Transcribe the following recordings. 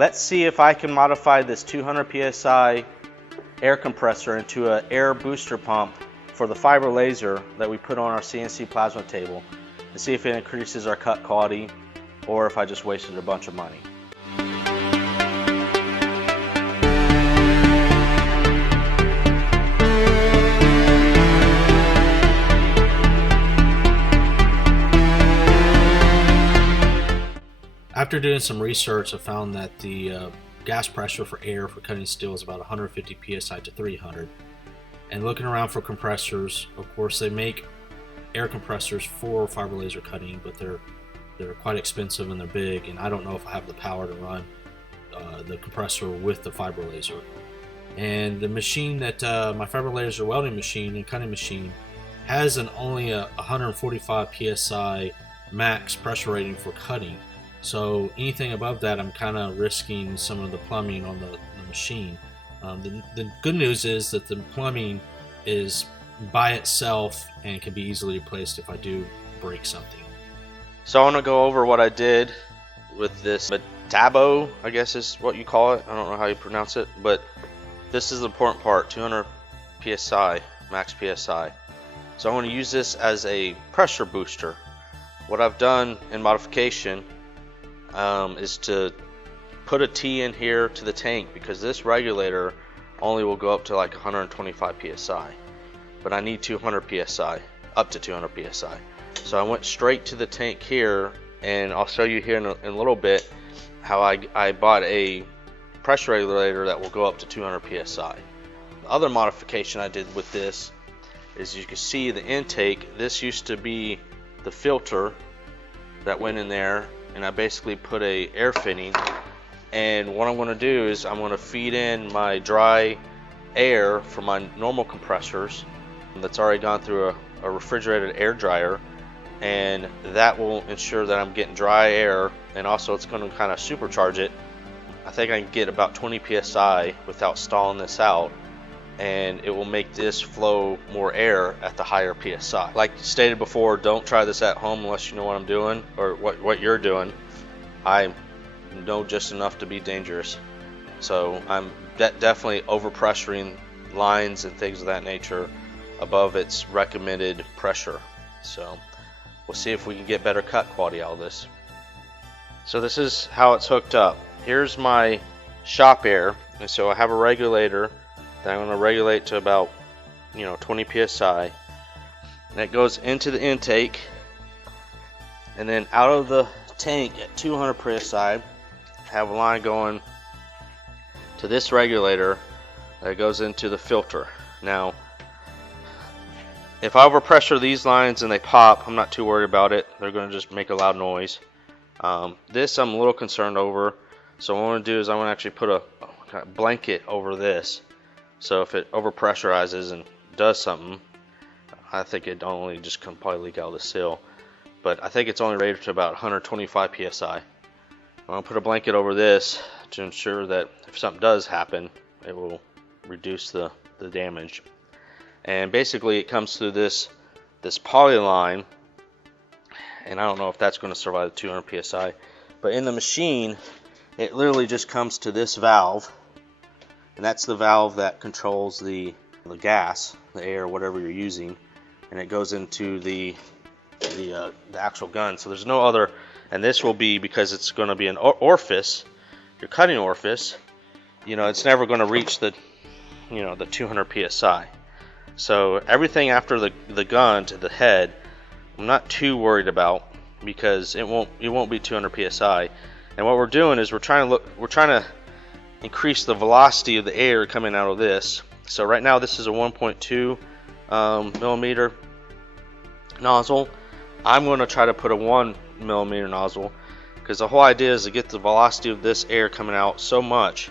Let's see if I can modify this 200 psi air compressor into an air booster pump for the fiber laser that we put on our CNC Plasma Table, and see if it increases our cut quality or if I just wasted a bunch of money. After doing some research, I found that the gas pressure for air for cutting steel is about 150 psi to 300. And looking around for compressors, of course they make air compressors for fiber laser cutting, but they're quite expensive and they're big, and I don't know if I have the power to run the compressor with the fiber laser. And the machine that my fiber laser welding machine and cutting machine has only a 145 psi max pressure rating for cutting. So anything above that, I'm kind of risking some of the plumbing on the machine. The good news is that the plumbing is by itself and can be easily replaced if I do break something. So I want to go over what I did with this Metabo, I guess is what you call it. I don't know how you pronounce it, but this is the important part, 200 psi, max psi. So I want to use this as a pressure booster. What I've done in modification is to put a T in here to the tank, because this regulator only will go up to like 125 psi, but I need 200 psi, up to 200 psi. So I went straight to the tank here, and I'll show you here in a little bit how I bought a pressure regulator that will go up to 200 psi. The other modification I did with this is, you can see the intake, this used to be the filter that went in there, and I basically put a air fitting, and what I'm going to do is I'm going to feed in my dry air from my normal compressors that's already gone through a refrigerated air dryer, and that will ensure that I'm getting dry air, and also it's going to kind of supercharge it. I think I can get about 20 psi without stalling this out, and it will make this flow more air at the higher psi. Like stated before, don't try this at home unless you know what I'm doing or what you're doing. I know just enough to be dangerous, so I'm definitely overpressuring lines and things of that nature above its recommended pressure. So we'll see if we can get better cut quality out of this. So this is how it's hooked up. Here's my shop air, and so I have a regulator that I'm going to regulate to about 20 psi, and it goes into the intake, and then out of the tank at 200 psi I have a line going to this regulator that goes into the filter. Now if I overpressure these lines and they pop, I'm not too worried about it. They're going to just make a loud noise. This I'm a little concerned over, so what I want to do is I want to actually put a blanket over this. So if it overpressurizes and does something, I think it only just can probably leak out of the seal. But I think it's only rated to about 125 psi. I'm going to put a blanket over this to ensure that if something does happen, it will reduce the damage. And basically it comes through this poly line, and I don't know if that's going to survive the 200 psi. But in the machine, it literally just comes to this valve. And that's the valve that controls the gas, the air, whatever you're using, and it goes into the actual gun. So there's no other, and this will be, because it's going to be an orifice, your cutting orifice, it's never going to reach the 200 psi. So everything after the gun to the head, I'm not too worried about, because it won't be 200 psi. And what we're doing is we're trying to increase the velocity of the air coming out of this. So right now this is a 1.2 millimeter nozzle. I'm going to try to put a 1 millimeter nozzle, because the whole idea is to get the velocity of this air coming out so much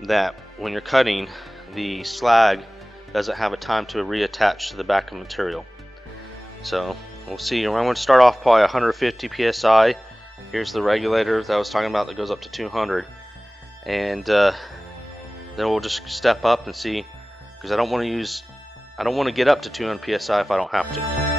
that when you're cutting, the slag doesn't have a time to reattach to the back of the material. So we'll see. I'm going to start off probably 150 psi. Here's the regulator that I was talking about that goes up to 200. And then we'll just step up and see, because I don't want to get up to 200 psi if I don't have to.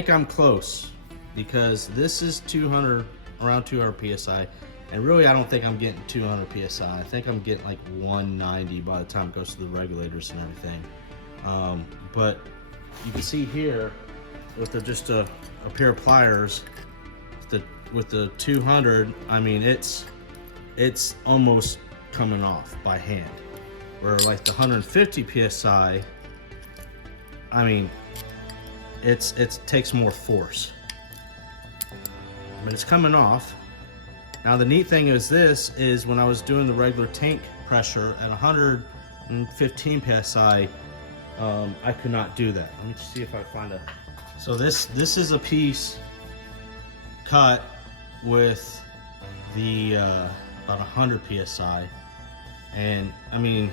think I'm close because this is 200, around 200 psi, and really I don't think I'm getting 200 psi. I think I'm getting like 190 by the time it goes to the regulators and everything. But you can see here with just a pair of pliers, with the 200, I mean it's almost coming off by hand. Where like the 150 psi, I mean it takes more force, but it's coming off. Now the neat thing is when I was doing the regular tank pressure at 115 psi, I could not do that. Let me see if I find a. So this is a piece cut with the about 100 psi, and I mean,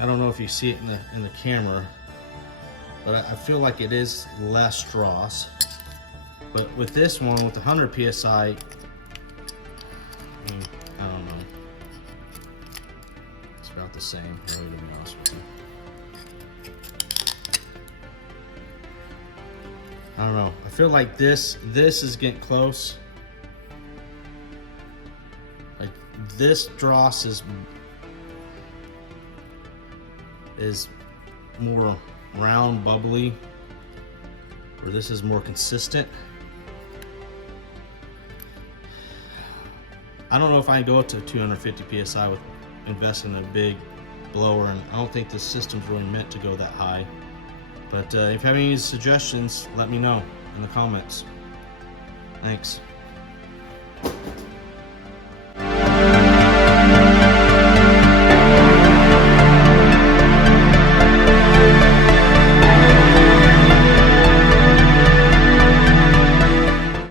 I don't know if you see it in the camera, but I feel like it is less dross. But with this one, with the 100 psi, I don't know. It's about the same, really, to be honest with you. I don't know. I feel like this is getting close. Like this dross is more round, bubbly, where this is more consistent. I don't know if I can go up to 250 psi with investing in a big blower, and I don't think this system's really meant to go that high. But if you have any suggestions, let me know in the comments. Thanks.